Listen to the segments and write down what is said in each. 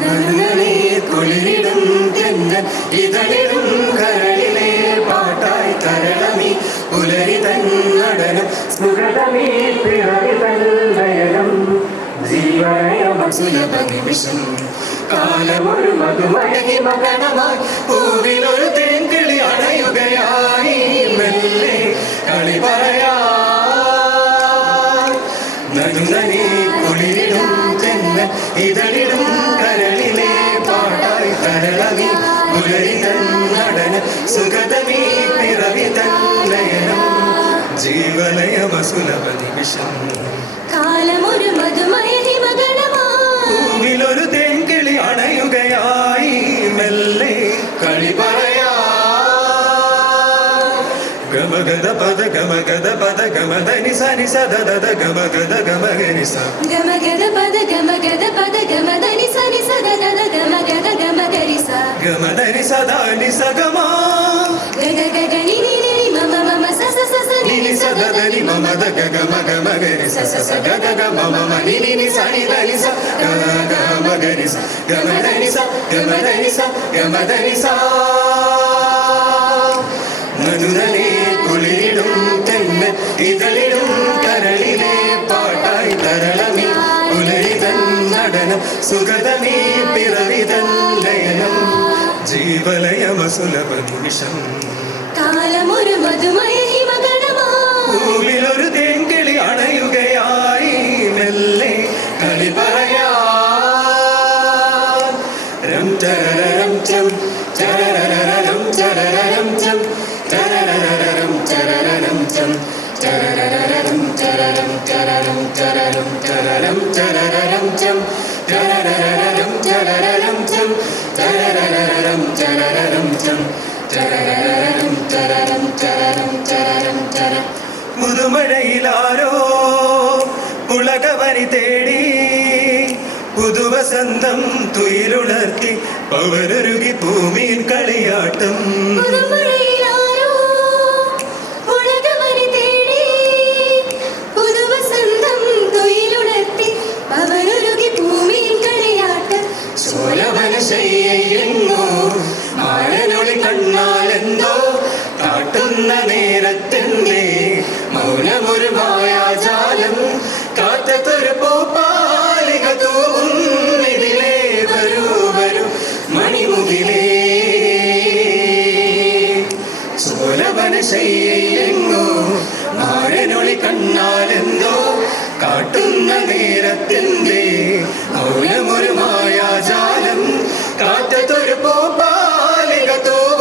നനുനനെ കുളിരിടും തെന്നൽ ഇതളിടും കരളിലെ പാട്ടായി തരണമി പുലരി തന്നടനം സ്മൃതമേ പിറവി തന്നയനം ജീവനയം സുലഭ നിമിഷം. കാലമൊരു മധുമഴകി മകണമായി പൂവിലൊരു തേൻകിളി അണയുകയായി മെല്ലെ കളി പറയാ നടുനനെ കുളിരിടും തെന്നൽ ഇതളിടും പുലരി തന്നടന സുഗതമീ പിറവി തന്നയനം ജീവലയമസുലഭ നിമിഷം గమ గద పద గమ గద పద గమ దని సని సద దద గమ గద గమ గని స గమ గద పద గమ గద పద గమ దని సని సద దద గమ గద గమ గరి స గమ దని సద ని స గమ గద గద ని ని ని మమ మమ స స స స ని ని స దద ని మమ ద గ గమ గమ గరి స స స గ గ గ మమ మమ ని ని ని స ని ద ని స. గ గమ గరి స. గమ దని స. గమ దని స. గమ దని స. నను ననే ഇതളിടും കരളിലെ പാട്ടായി തരളമി. നടനം സുഗതമീ പിറവി ലയനം. ജീവലയമസുലഭ നിമിഷം കാലമൊരു മധുമയ ഹിമഗണമായി പൂവിലൊരു അണയുകയായി മെല്ലെ കളി പറയാ. രം ചരരം ചം ചം ചരരരം തേടി പുതുവസന്തം തുയിലുണർത്തി പവരരുകി ഭൂമിയിൽ കളിയാട്ടം കാട്ടുന്ന നേരത്തെന്തേ മൗനമൊരു മായാജാലം കാറ്റത്തൊരു പൂപ്പാലിക തൂവുന്നിതിലേ വരൂ വരൂ മണിമുകിലേ. ചോലവനശയ്യെങ്ങോ മാരനൊളി കണ്ണാലെന്തോ കാട്ടുന്ന നേരത്തെന്തേ മൗനമൊരു മായാജാലം കാറ്റത്തൊരു പൂപ്പാലിക തൂവുന്നിതിലേ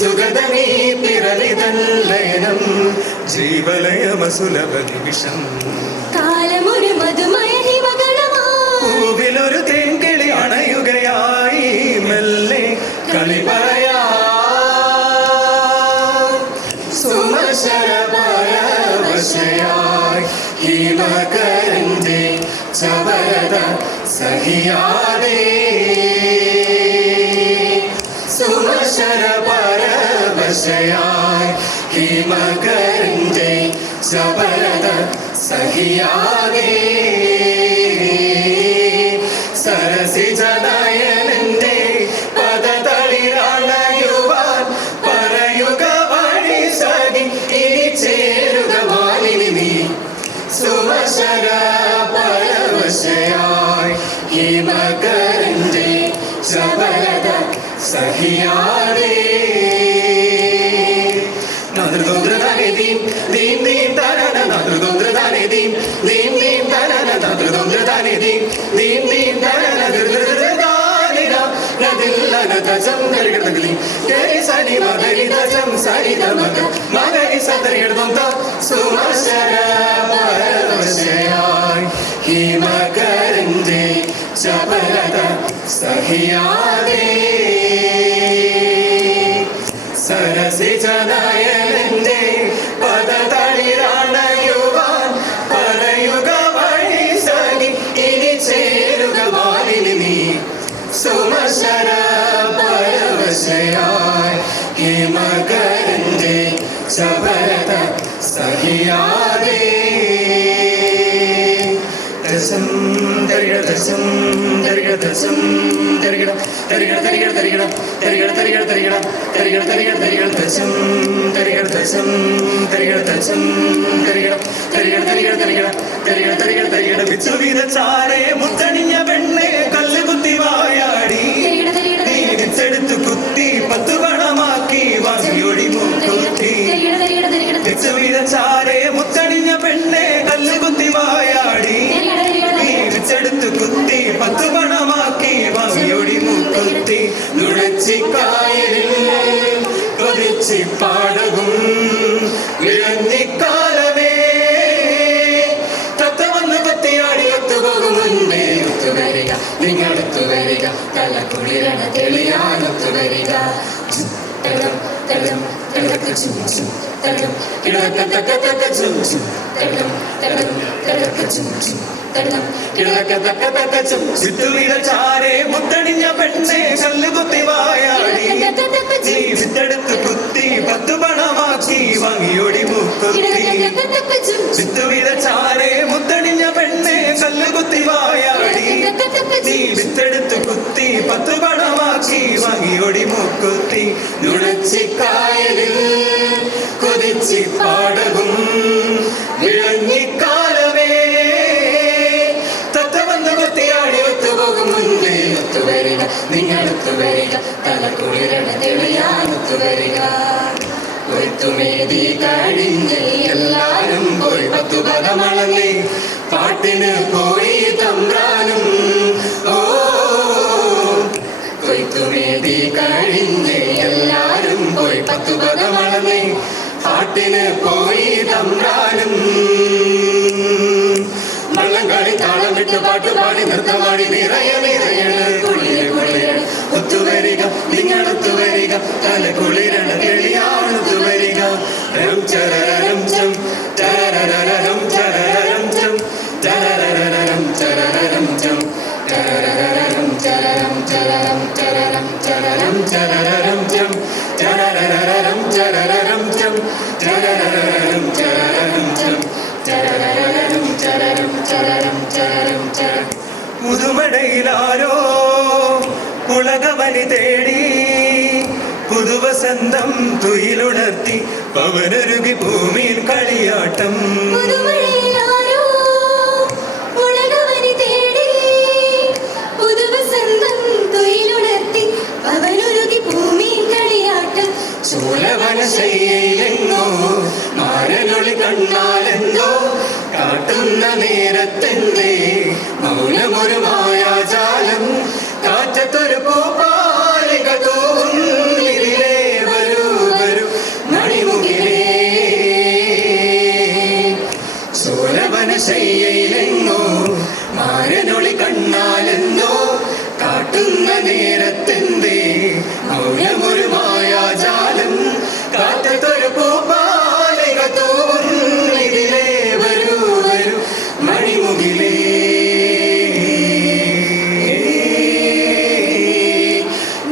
സുഗതമീ പിറലിതല്ലയനം ലയനം ജീവലയമസുലഭ നിമിഷം. കാലമൊരു മധുമയ പൂവിലൊരു തേൻകിളി അണയുകയായി മെല്ലെ കളി പറയാ. സുമ പരവശയായി ഹിമകരന്റെ ചവരത സഹിയാതെ സുമശര പരവശയായി ഹിമകരന്റെ സബലത സഹിയാതെ സരസിജനയനന്റെ പദതളിരണയുവാൻ പറയുക വഴി സഖി ഇനി ചേരുക മാലിനി. നീ സുമശര പരവശയായി ഹിമകരന്റെ ശബലത സഹിയാതെ നദൃതോദ്രതാനെ ദീം ദീം തനന നദൃതോദ്രതാനെ ദീം ദീം ദീം തനന നദൃതോദ്രതാനെ ദീം ദീം ദീം തനന ദൃദൃദൃദാനിന നദില്ലന തജം ഗരിഗടഗലി കരി സനി മഗരി തജം സരി ദമഗ മഗരി സദരിഗടദം ത സുമശര പരവശയായി ഹിമകരന്റെ ചപലത സഹിയാതെ ദശഭരത സഹിയാതെ ദശം തരികട ദശം തരികട ദശം തരികട തരികട തരികട തരികട തരികട തരികട തരികട തരികട തരികട തരികട ദശം തരികട ദശം തരികട ദശം തരികട തരികട തരികട തരികട തരികട തരികട തരികട തരികട വിശ്വവിധ ചാരേ മുത്തൻ കൊതിച്ചിക്കായലിൽ കൊതിച്ചിപ്പാടകും ഇഴഞ്ഞിക്കാലമേ തത്തവന്ന് പത്തിയാടി ഒത്തുപോകും മുൻപേ ഒത്തുവരിക നിങ്ങളെത്തുവരിക തലക്കുളിരണ തെളിയാനൊത്തുവരിക തെള്ളും തെള്ളൊക്കെ ചൂച്ചും തെള്ളും കിടക്കത്തക്കത്തക്ക ചൂച്ചും തെള്ളും തെള്ളും തെള്ളൊക്കെ ചൂച്ചും തെള്ളും കിടക്കത്തക്കത്തക്ക ചൂച്ചും സിദ്ധുവിട ചാരേ മുത്തണിഞ്ഞ പെണ്ണെ കല്ലുകുത്തി വായാടി നീ വിത്തെടുത്ത് കുത്തി പത്ത് പണമാക്കി വാങ്ങിയൊടി മുക്കുത്തി സിദ്ധുവിട ചാരേ മുത്തണിഞ്ഞ പെണ്ണെ കല്ലുകുത്തി വായ പണമാക്കി വങ്ങിയൊടി മുക്കുത്തി നുണച്ചിക്കായലിൽ കൊതിച്ചിപ്പാടകും വിളഞ്ഞിക്കാലമേ തത്തവന്ന് കുത്തിയാടി ഒത്തുപോകും മുന്നേ ഒത്തുവരിക നിങ്ങളൊത്തുവരിക തലക്കുളിരണ തെളിയാനൊത്തുവരിക ഒത്തുമേതി കഴിഞ്ഞ് എല്ലാരും പോയി പത്തു പദമളന്നേ പാട്ടിന് പോയി തമ്പ്രാനും കൊയ്ത്തുമേതി കഴിഞ്ഞ് എല്ലാരും പോയി പത്തു പദമളന്നേ പാട്ടിന് പോയി തമ്പ്രാനും. വള്ളം കളി താളം വിട്ട് പാട്ടുപാടി നൃത്തമാടി നിറയ നിറയണ് കുളിര കുളിര. ഒത്തുവരിക നിങ്ങളൊത്തുവരിക തല കുളിരണ തെളിയാണൊത്തു വരിക. രം ചരരം ചം ചരരരം ചരരം ചം ചരരരം ചരരം ചം ചരരരം ചരരം ചരരം ചരരം ചരരം ചരരം ചം ചരരരം ചരരം ചം ചരരരം ചരരം ചം ചരരരം ചരരം ചരരം ചരരം ചരം പുതുമടയിലാരോ ഉലകവലി തേടി പുതുവസന്തം തുയിലുണർത്തി പവനരുകി ഭൂമിയിൽ കളിയാട്ടം. ചൂലവനശൈലെങ്ങോ മാരനൊളി കണ്ണാലെന്തോ കാട്ടുന്ന നേരത്തെന്തേ മൗനമൊരു മായാജാലം കാറ്റത്തൊരു പൂപ്പാലിക തൂന്നിരിലേ വരൂ വരൂ മണിമുകിലേ. സോലവനശയ്യയിലെങ്ങോ മാരനൊളി കണ്ണാലെന്തോ കാട്ടുന്ന നേരത്തെന്തേ മൗനമൊരു മായാജാലം കാറ്റത്തൊരു പൂപ്പാലിക തൂന്നിരിലേ വരൂ വരൂ. മണിമുകിലേ.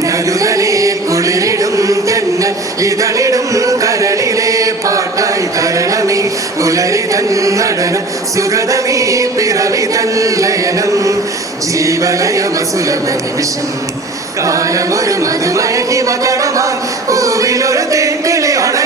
നനുകനെ കുളിരിടും തെന്ന ഇതളിടും കരളിലെ പാട്ടായി തരണമേ. പുലരി തന്നടനം സുഗതമീ പിറവി തല്ലയനം ജീവലയമസുലഭ നിമിഷം കാലമൊരു മധുമഴകി മകടമാം പൂവിലൊരു തേൻകിളിയാണ്